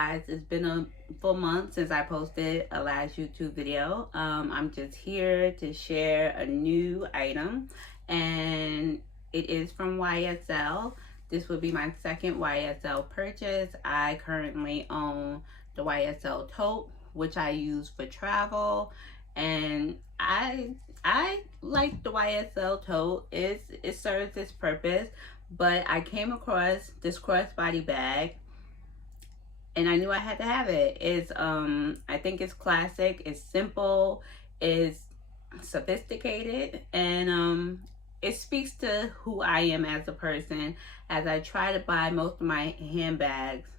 guys. It's been a full month since I posted a last YouTube video. I'm just here to share a new item, and it is from YSL. This would be my second YSL purchase. I currently own the YSL tote, which I use for travel, and I like the YSL tote. It serves its purpose, but I came across this crossbody bag and I knew I had to have it. It's I think it's classic, it's simple, it's sophisticated, and it speaks to who I am as a person, as I try to buy most of my handbags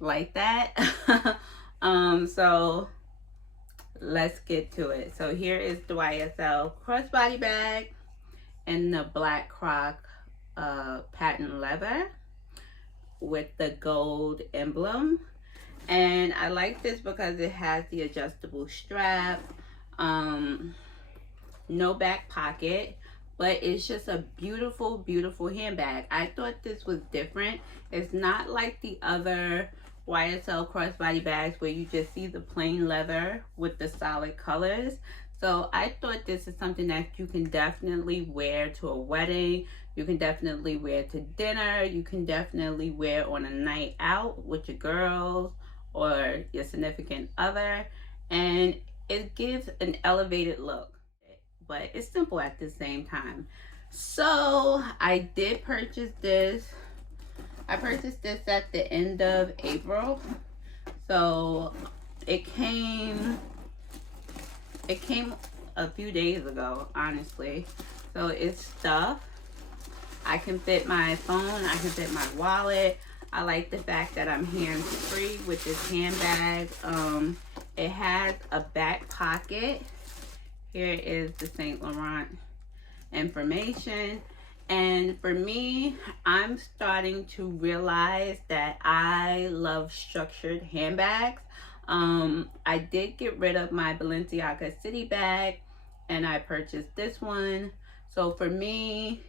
like that. So let's get to it. So here is the YSL crossbody bag in the black croc patent leather with the gold emblem. And I like this because it has the adjustable strap, no back pocket, but it's just a beautiful, beautiful handbag. I thought this was different. It's not like the other YSL crossbody bags where you just see the plain leather with the solid colors. So I thought this is something that you can definitely wear to a wedding. You can definitely wear to dinner. You can definitely wear on a night out with your girls or your significant other. And it gives an elevated look, but it's simple at the same time. So I did purchase this. I purchased this at the end of April. So it came a few days ago, honestly. So it's stuffed. I can fit my phone, I can fit my wallet. I like the fact that I'm hands-free with this handbag. It has a back pocket. Here is the Saint Laurent information. And for me, I'm starting to realize that I love structured handbags. I did get rid of my Balenciaga City bag and I purchased this one. So for me,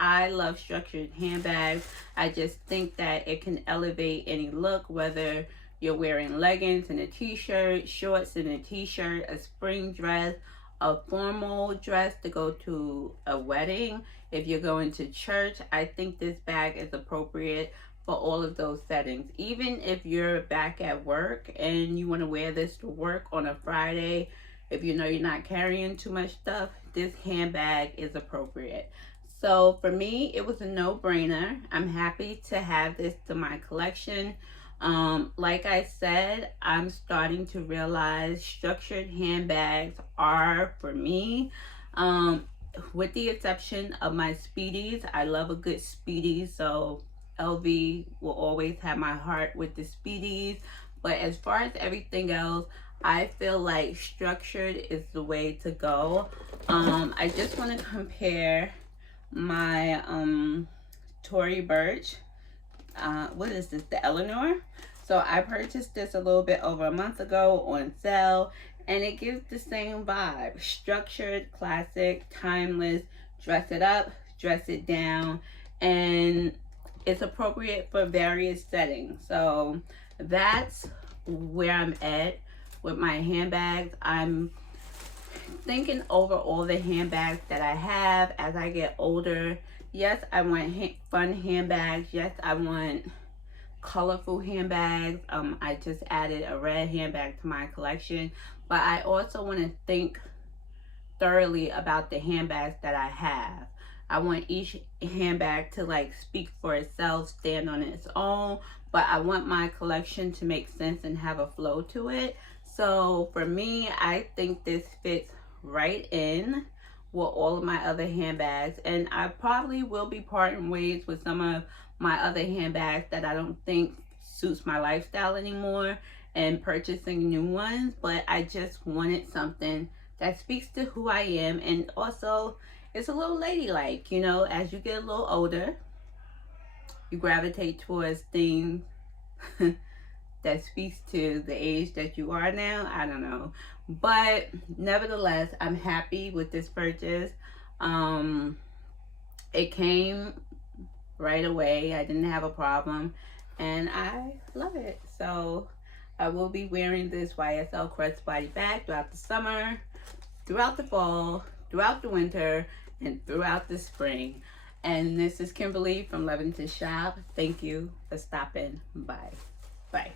I love structured handbags. I just think that it can elevate any look, whether you're wearing leggings and a t-shirt, shorts and a t-shirt, a spring dress, a formal dress to go to a wedding. If you're going to church, I think this bag is appropriate for all of those settings. Even if you're back at work and you want to wear this to work on a Friday, if you know you're not carrying too much stuff, this handbag is appropriate. So for me, it was a no-brainer. I'm happy to have this to my collection. Like I said, I'm starting to realize structured handbags are for me. With the exception of my Speedies. I love a good Speedy, so LV will always have my heart with the Speedies. But as far as everything else, I feel like structured is the way to go. I just want to compare my TORY BURCH. What is this? The Eleanor. So I purchased this a little bit over a month ago on sale, and it gives the same vibe. Structured, classic, timeless, dress it up, dress it down, and it's appropriate for various settings. So that's where I'm at with my handbags. I'm thinking over all the handbags that I have as I get older. Yes, I want fun handbags. Yes, I want colorful handbags. I just added a red handbag to my collection, but I also want to think thoroughly about the handbags that I have. I want each handbag to like speak for itself, stand on its own, but I want my collection to make sense and have a flow to it. So for me, I think this fits right in with all of my other handbags, and I probably will be parting ways with some of my other handbags that I don't think suits my lifestyle anymore and purchasing new ones. But I just wanted something that speaks to who I am, and also it's a little ladylike. You know, as you get a little older, you gravitate towards things that speaks to the age that you are now. I don't know, but nevertheless, I'm happy with this purchase. It came right away. I didn't have a problem. and I love it. So I will be wearing this YSL crossbody bag throughout the summer, throughout the fall, throughout the winter, and throughout the spring. And this is Kimberly from Loving to Shop. Thank you for stopping by. Bye.